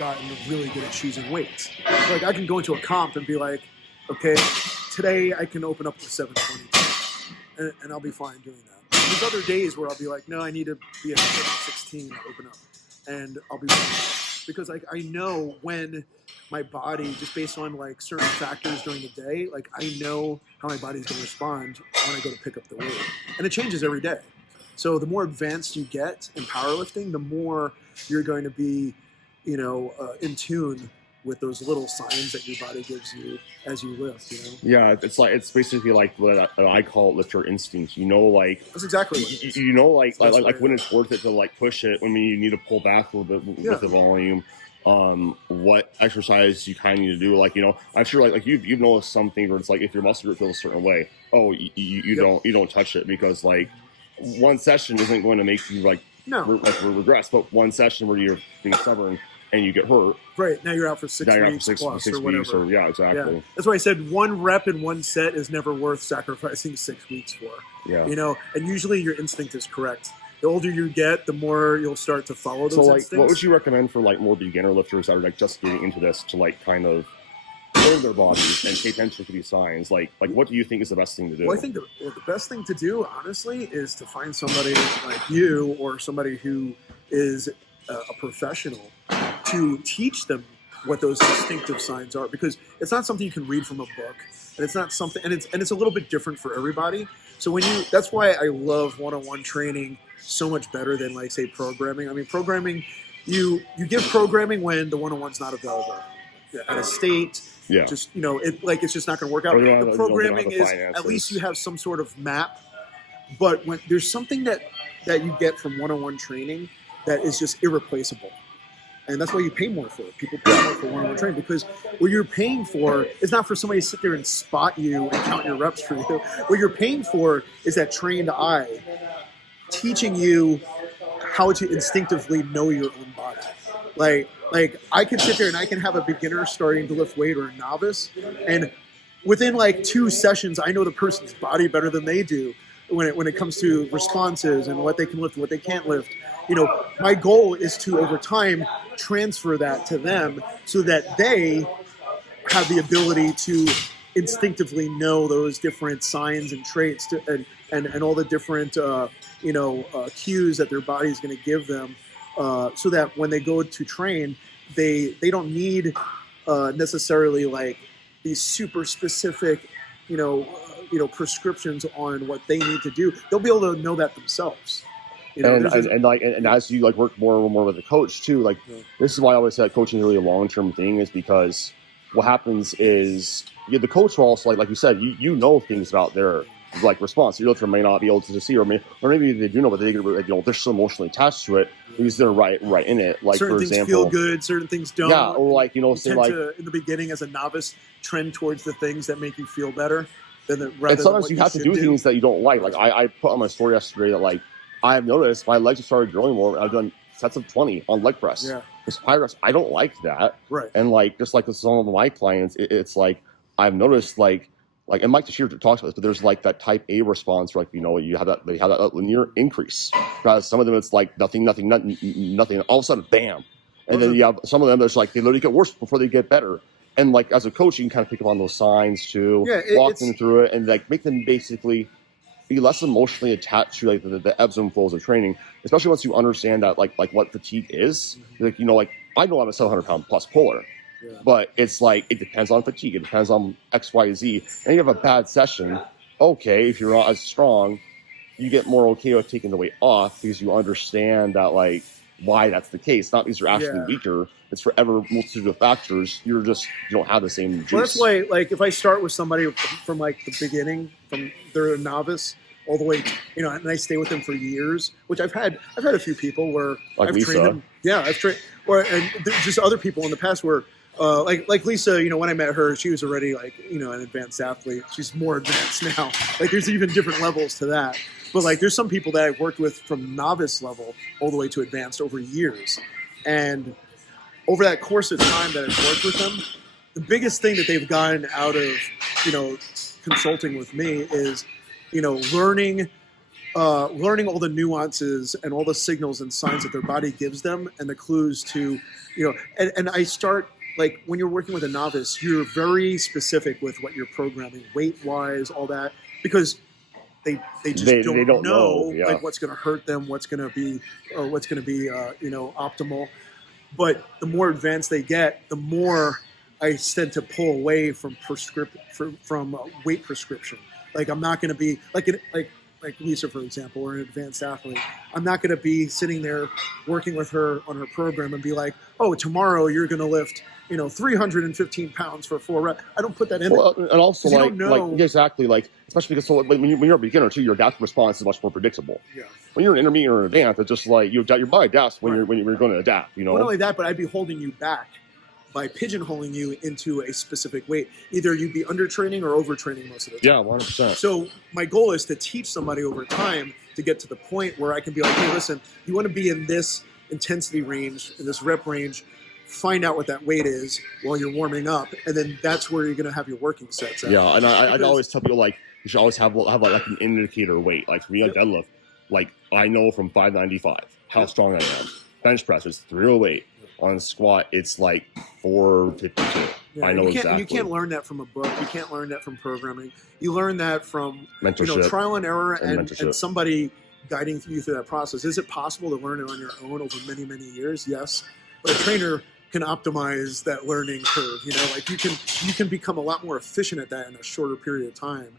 gotten really good at choosing weights. Like I can go into a comp and be like, okay, today I can open up to 720, and I'll be fine doing that. There's other days where I'll be like, no, I need to be at 716 to open up, and I'll be fine. Because like I know when my body, just based on like certain factors during the day, like I know how my body's going to respond when I go to pick up the weight, and it changes every day. So the more advanced you get in powerlifting, the more you're going to be, in tune with those little signs that your body gives you as you lift. Yeah, it's basically like what I call lifter instinct. That's exactly what it is. Like when it's worth it to like push it, when you need to pull back a little bit with the volume. What exercise you kind of need to do, I'm sure like you've noticed something where it's like if your muscle group feels a certain way, you don't touch it, because like one session isn't going to make you regress, but one session where you're being stubborn and you get hurt, right, now you're out for 6 weeks plus or whatever. Yeah, exactly. Yeah. That's why I said 1 rep in 1 set is never worth sacrificing 6 weeks for. Yeah. And usually your instinct is correct. The older you get, the more you'll start to follow those instincts. What would you recommend for like more beginner lifters that are like just getting into this to like kind of learn their bodies and pay attention to these signs? Like what do you think is the best thing to do? Well, I think the best thing to do, honestly, is to find somebody like you or somebody who is a professional to teach them what those distinctive signs are, because it's not something you can read from a book, and it's not something, and it's a little bit different for everybody. So that's why I love one-on-one training so much better than like say programming. I mean, programming, you give programming when the one-on-one's not available at a state. Yeah. Just it's just not going to work out. The programming is at least you have some sort of map. But when there's something that you get from one-on-one training that is just irreplaceable. And that's why you pay more for it. People pay more for one-on-one training, because what you're paying for is not for somebody to sit there and spot you and count your reps for you. What you're paying for is that trained eye teaching you how to instinctively know your own body. Like I can sit there and I can have a beginner starting to lift weight or a novice, and within like 2 sessions, I know the person's body better than they do when it comes to responses and what they can lift and what they can't lift. My goal is to, over time, transfer that to them so that they have the ability to instinctively know those different signs and traits and all the different, cues that their body is going to give them, so that when they go to train, they don't need necessarily like these super specific, prescriptions on what they need to do. They'll be able to know that themselves. And as you like work more and more with the coach too, like this is why I always say that coaching is really a long-term thing, is because what happens is the coach will also like you said, you know things about their like response. Your lifter may not be able to see, or maybe they do know, but they're so emotionally attached to it because they're right in it. Like certain for things example, feel good, certain things don't. Yeah, or like you say tend like to, in the beginning as a novice, trend towards the things that make you feel better. And sometimes you have to do things that you don't like. Like I put on my story yesterday that like I have noticed my legs have started growing more. I've done sets of 20 on leg press. Yeah. Because high reps, I don't like that. Right. And like just like with some of my clients, it's like I've noticed like and Mike Teixeira talks about this, but there's like that type A response where like they have that linear increase. Whereas some of them it's like nothing, all of a sudden bam. And then you have some of them that's like they literally get worse before they get better. And like as a coach, you can kind of pick up on those signs too, walk them through it, and like make them basically be less emotionally attached to like the ebbs and flows of training, especially once you understand that like what fatigue is. Mm-hmm. Like I know I'm a 700-pound plus puller, but it's like it depends on fatigue, it depends on X, Y, Z. And you have a bad session, okay, if you're not as strong, you get more okay with taking the weight off because you understand that like why that's the case, not because you're actually weaker. It's for ever multitude of factors. You don't have the same juice. Well, that's why, like, if I start with somebody from like the beginning, from they're a novice all the way, and I stay with them for years, which I've had a few people where like I've Lisa. trained them. Yeah, I've trained, and just other people in the past where, like Lisa, when I met her, she was already like, an advanced athlete. She's more advanced now. Like, there's even different levels to that. But like, there's some people that I've worked with from novice level all the way to advanced over years, and over that course of time that I've worked with them, the biggest thing that they've gotten out of, consulting with me is, learning learning all the nuances and all the signals and signs that their body gives them, and the clues to, and I start, like, when you're working with a novice, you're very specific with what you're programming, weight-wise, all that, because they don't know yeah. like what's going to hurt them, what's going to be optimal. But the more advanced they get, the more I tend to pull away from weight prescription. Like, I'm not going to be like Lisa, for example, or an advanced athlete. I'm not going to be sitting there working with her on her program and be like, oh, tomorrow you're going to lift 315 pounds for 4 reps. I don't put that in. Well, and also exactly, especially because when you're a beginner too, your adaptive response is much more predictable. Yeah. When you're an intermediate or advanced, it's just like your body adapts when you're going to adapt. Not only that, but I'd be holding you back by pigeonholing you into a specific weight. Either you'd be undertraining or overtraining most of the time. Yeah, 100%. So my goal is to teach somebody over time to get to the point where I can be like, hey, listen, you want to be in this intensity range, in this rep range, find out what that weight is while you're warming up, and then that's where you're going to have your working sets at. Yeah, and I'd always tell people, like, you should always have like an indicator weight. Like, for me, on deadlift, like, I know from 595 how strong I am. Bench press is 308. On squat, it's like 452. Yeah, I know exactly. You can't learn that from a book. You can't learn that from programming. You learn that from mentorship, trial and error, and somebody guiding you through that process. Is it possible to learn it on your own over many, many years? Yes, but a trainer can optimize that learning curve. Like, you can become a lot more efficient at that in a shorter period of time.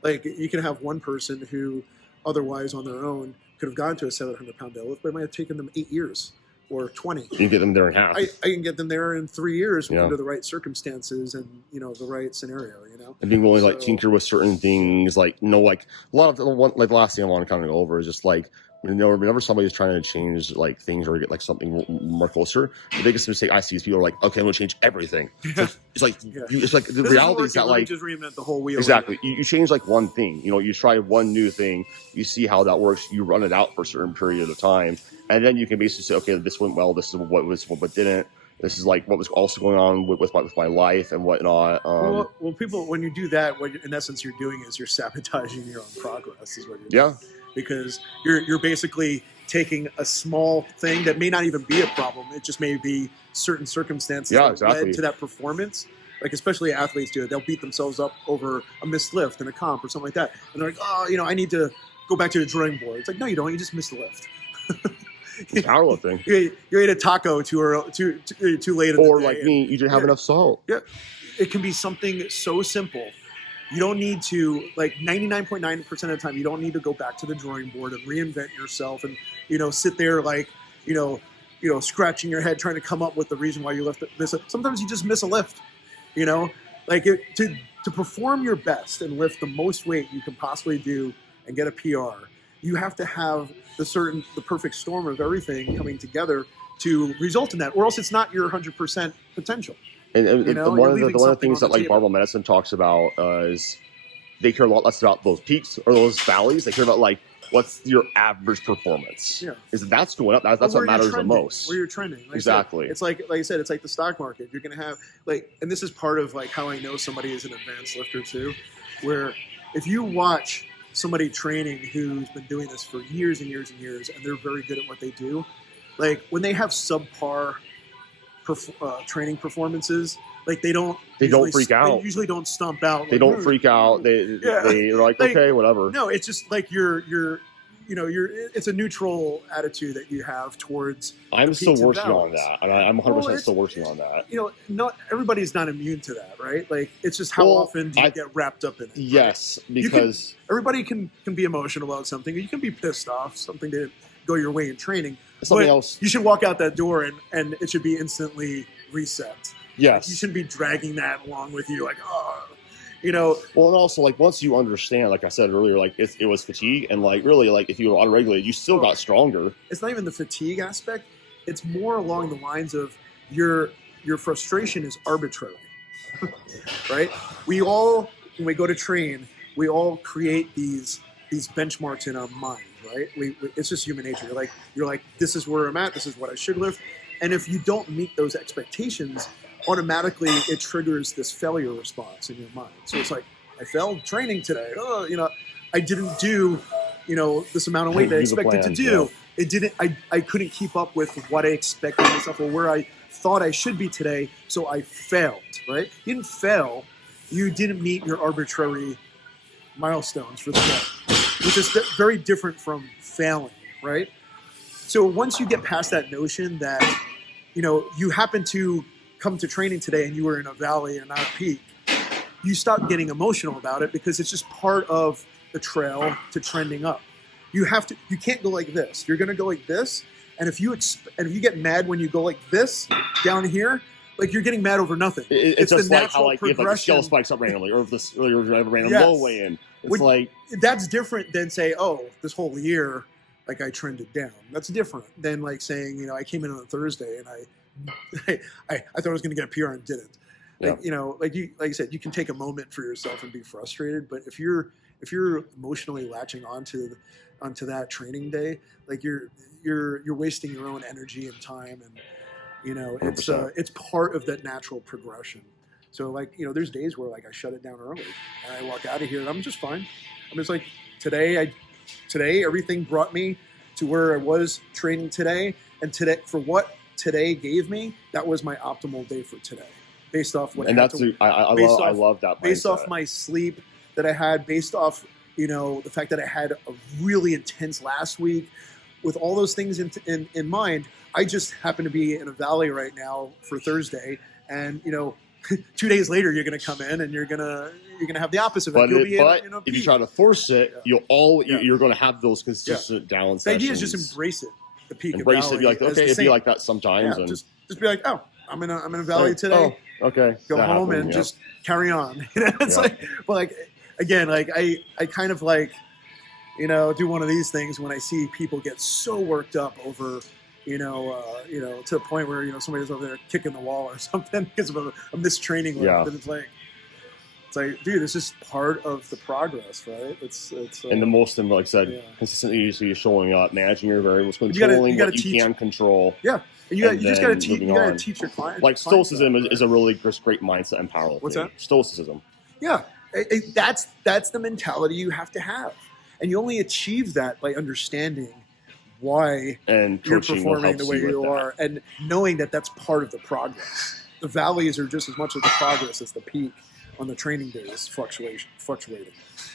Like, you can have one person who otherwise on their own could have gotten to a 700-pound deadlift, but it might have taken them 8 years. Or 20. You can get them there in half. I can get them there in 3 years under the right circumstances and the right scenario. And being willing to like tinker with certain things, like a lot of the last thing I want to kind of go over is just like whenever somebody's trying to change like things or get like something more closer, the biggest mistake I see is people are like, okay, I'm gonna change everything. It's like the reality is that like just reinvent the whole wheel. Exactly. You change like one thing. You try one new thing. You see how that works. You run it out for a certain period of time. And then you can basically say, okay, this went well. This is what didn't. This is like what was also going on with my life and whatnot. Well, people, when you do that, what in essence you're doing is you're sabotaging your own progress. Is what you're doing. Yeah. Because you're basically taking a small thing that may not even be a problem. It just may be certain circumstances that led to that performance. Like, especially athletes do it. They'll beat themselves up over a missed lift in a comp or something like that. And they're like, oh, I need to go back to the drawing board. It's like, no, you don't. You just missed the lift. It's powerlifting. You ate a taco too late in the day. Or like me, you didn't have enough salt. Yeah. It can be something so simple. You don't need to, like 99.9% of the time, you don't need to go back to the drawing board and reinvent yourself and, sit there like, scratching your head trying to come up with the reason why you miss it. Sometimes you just miss a lift, like to perform your best and lift the most weight you can possibly do and get a PR. You have to have the perfect storm of everything coming together to result in that, or else it's not your 100% potential. And one of the things that like barbell medicine talks about is they care a lot less about those peaks or those valleys. They care about like what's your average performance. Yeah, that's going up. That's what matters the most. Where you're trending. Exactly. It's like I said, it's like the stock market. You're going to have and this is part of like how I know somebody is an advanced lifter too, where if you watch somebody training who's been doing this for years and years and years, and they're very good at what they do, like when they have subpar training performances, like they don't freak out. They usually don't stump out. They don't freak out. They're like, okay, whatever. No, it's just like it's a neutral attitude that you have towards. I'm still working on that, and I'm 100% still working on that. Not everybody's not immune to that, right? Like it's just how often do you get wrapped up in it? Yes, right? Because everybody can be emotional about something. You can be pissed off. Something didn't go your way in training. Something else. You should walk out that door and it should be instantly reset. Yes. Like, you shouldn't be dragging that along with you, like, Well, and also, like, once you understand, like I said earlier, like, it was fatigue, and, like, really, like, if you were unregulated, you still got stronger. It's not even the fatigue aspect. It's more along the lines of your frustration is arbitrary, right? We all, when we go to train, we all create these benchmarks in our mind, right? It's just human nature. You're like, this is where I'm at. This is what I should lift. And if you don't meet those expectations, automatically it triggers this failure response in your mind. So it's like, I failed training today. I didn't do this amount of weight that I expected to do. It didn't. I couldn't keep up with what I expected myself or where I thought I should be today. So I failed. Right? You didn't fail. You didn't meet your arbitrary milestones for the day, which is very different from failing. Right? So once you get past that notion that you happen to come to training today and you were in a valley and not a peak, you stop getting emotional about it because it's just part of the trail to trending up. You can't go like this. You're going to go like this. And if you get mad when you go like this down here, like you're getting mad over nothing. It's just the like how like if like the scale spikes up randomly, or if this or you have a random low way in. It's that's different than say, oh, this whole year, like I trended down. That's different than like saying, I came in on a Thursday and I thought I was going to get a PR and didn't. Like, like you said, you can take a moment for yourself and be frustrated, but if you're emotionally latching onto that training day, like you're wasting your own energy and time, and it's part of that natural progression. So like there's days where like I shut it down early and I walk out of here and I'm just fine. I'm just like today everything brought me to where I was training today, and today for what today gave me, that was my optimal day for today, based off what I love that mindset. Based off my sleep that I had, based off the fact that I had a really intense last week. With all those things in mind, I just happen to be in a valley right now for Thursday, and 2 days later you're going to come in and you're going to have the opposite. But if you try to force it, you're going to have those consistent down sessions. The idea is just embrace it. The peak. Embrace it. Be like, okay, it'd be like that sometimes. Yeah, and just be like, oh, I'm in a valley today. Oh, okay. Go home and just carry on. It's like, but like again, like I kind of like. Do one of these things when I see people get so worked up over, to the point where, somebody's over there kicking the wall or something because of a mistraining lift. And it's like, dude, this is part of the progress, right? It's and the most, like I said, consistently showing up, managing your variables, controlling what you can control. Yeah. And you just got to teach. You got to teach your clients. Like stoicism is a really great mindset and powerful. What's that? Stoicism. Yeah, that's the mentality you have to have. And you only achieve that by understanding why you're performing the way you are, and knowing that that's part of the progress. The valleys are just as much of the progress as the peak on the training days fluctuating.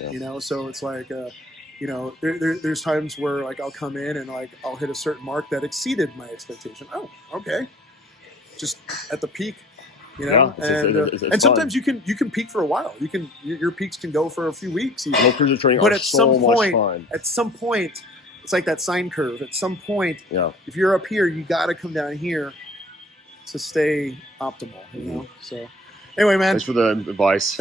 Yeah. So it's like, there's times where like I'll come in and like I'll hit a certain mark that exceeded my expectation. Oh, okay, just at the peak. And sometimes you can peak for a while. Your peaks can go for a few weeks. Even. But at some point, it's like that sine curve. At some point, if you're up here, you got to come down here to stay optimal. So anyway, man, thanks for the advice.